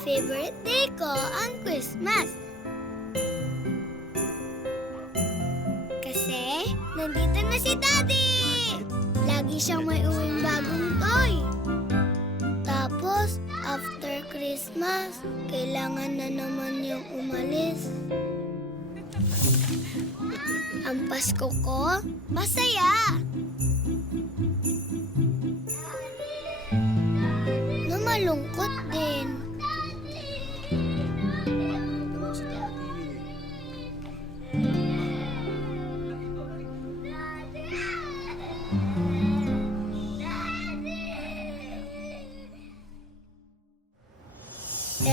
Favorite day ko ang Christmas. Kasi, nandito na si Daddy! Lagi siyang may uwing bagong toy. Tapos, after Christmas, kailangan na naman niyang umalis. Ang Pasko ko, masaya! Na malungkot din.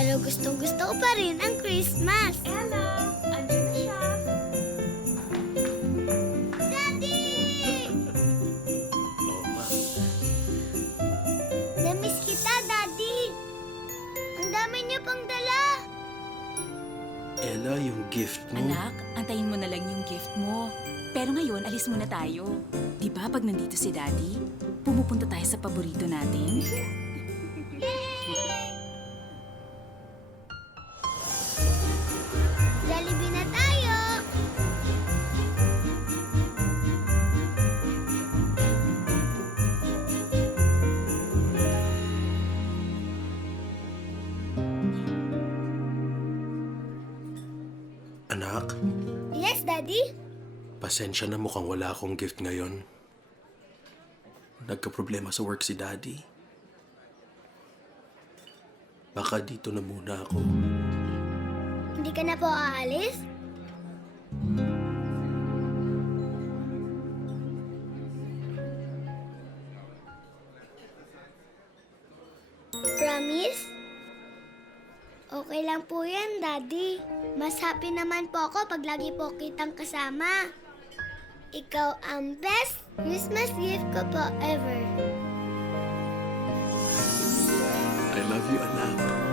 Pero gustong gusto ko pa rin ang Christmas. Ella, andyan na siya. Daddy! Oo, ma. Namiss kita, Daddy. Ang dami niyo pang dala. Ella, yung gift mo. Anak, antayin mo na lang yung gift mo. Pero ngayon, alis muna tayo. Di ba pag nandito si Daddy, pumupunta tayo sa paborito natin? Anak, Yes, Daddy? pasensya na mukhang wala akong gift ngayon. Nagka-problema sa work si Daddy. Baka dito na muna ako. Hindi ka na po aalis? Promise? Okay lang po yan, Daddy. Mas happy naman po ako pag lagi po kitang kasama. Ikaw ang best Christmas gift ko po ever. I love you, anak.